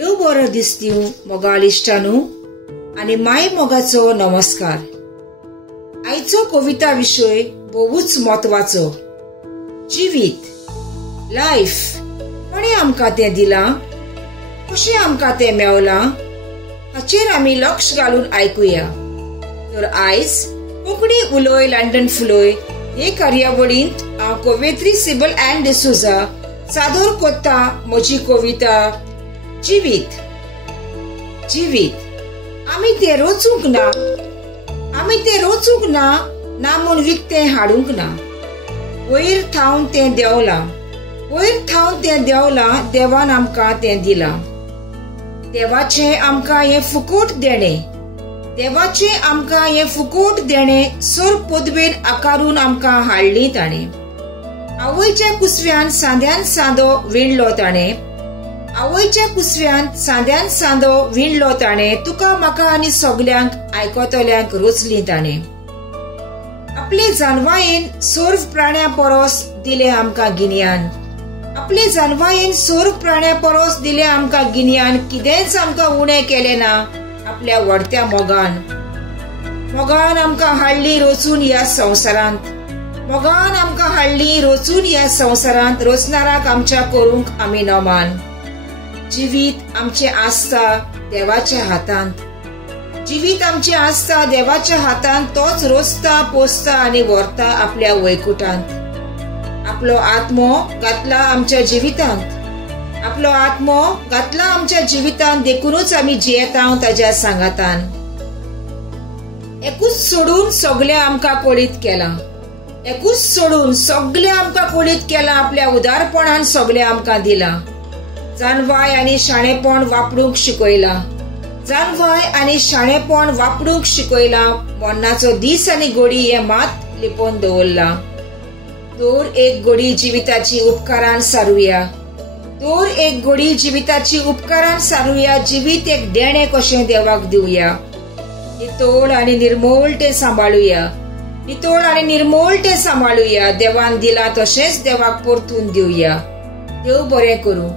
देव बरो दीस दिवं मोगाळ इश्टानू आनी माय मोगाचो नमस्कार। आयचो कविता विषय बहुच म्हत्वाचो। जिवीत, लायफ कोणे आमकां तें दिलां, कशें आमकां तें मेवलां हाचेर आमी लक्ष घालून आयकुया। तर आयज कोंकणी उलोय लंडन फुलोय हे कार्यावळींत हांव कवयित्री सिबल एन डिसोजा सादर करता म्हजी कविता जिवीत। जिवीत आमी तें रोचूंक ना, आमी तें रोचूंक ना, ना म्हूण विकतें हाडूंक ना। वयर थावन तें देंवलां, वयर थावन तें देंवलां, देवान आमकां तें दिलां। देवाचें आमकां हें फुकट देणें, देवाचें आमकां हें फुकट देणें सोर पदवेन आकारून आमकां हाडली ताणें। आवयच्या कुसव्यान सांद्यान सांदो विणलो ताणें, आवयच्या कुसव्यान सांद्यान सांदो विणलो ताणें। तुका म्हाका आनी सगल्यांक आयकतल्यांक रोचली ताणें। आपले जानवायेन सोर्व प्राण्या परस दिले आमकां गिन्यान, आपले जानवायेन सोर्व प्राण्या परस दिले आमकां गिन्यान। कितेंच आमकां उणें केलें ना आपल्या व्हडत्या मोगान। मोगान आमकां हाडली रोचून ह्या संवसारांत, मोगान आमकां हाडली रोचून ह्या संवसारांत। रोचणाराक आमच्या करूंक आमी नमान। जिवीत आमचें आसता देवाच्या हातांत, जिवीत आमचें आसता देवाच्या हातांत। तोच रोचता पोसता आनी व्हरता आपल्या वैकुठांत। आपलो आत्मो घातला आमच्या जिवितांत, आपलो आत्मो घातला आमच्या जिवितांत, देखूनच आमी जियेता ताज्या सांगातान। एकूच सोडून सगळें आमकां पळीत केलां, एकूच सोडून सगळें आमकां पळीत केलां। आपल्या उदारपणान सगळें आमकां दिलां। जानवाय आनी शाणेपण वापरूंक शिकयलां, जानवाय आनी शाणेपण वापरूंक शिकयलां। मरणाचो दीस आनी घडी हे मात लिपोवन दवरलां। दर एक घडी जिविताची उपकारान सारुया, दर एक घडी जिविताची उपकारान सारुया। जिवीत एक देणें कशें देवाक दिवया। नितोळ आनी निर्मोळ तें सांबाळुया, नितोळ आनी निर्मोळ तें सांबाळुया। देवान दिलां तशेंच देवाक परतून दिवया। देव बरें करूं।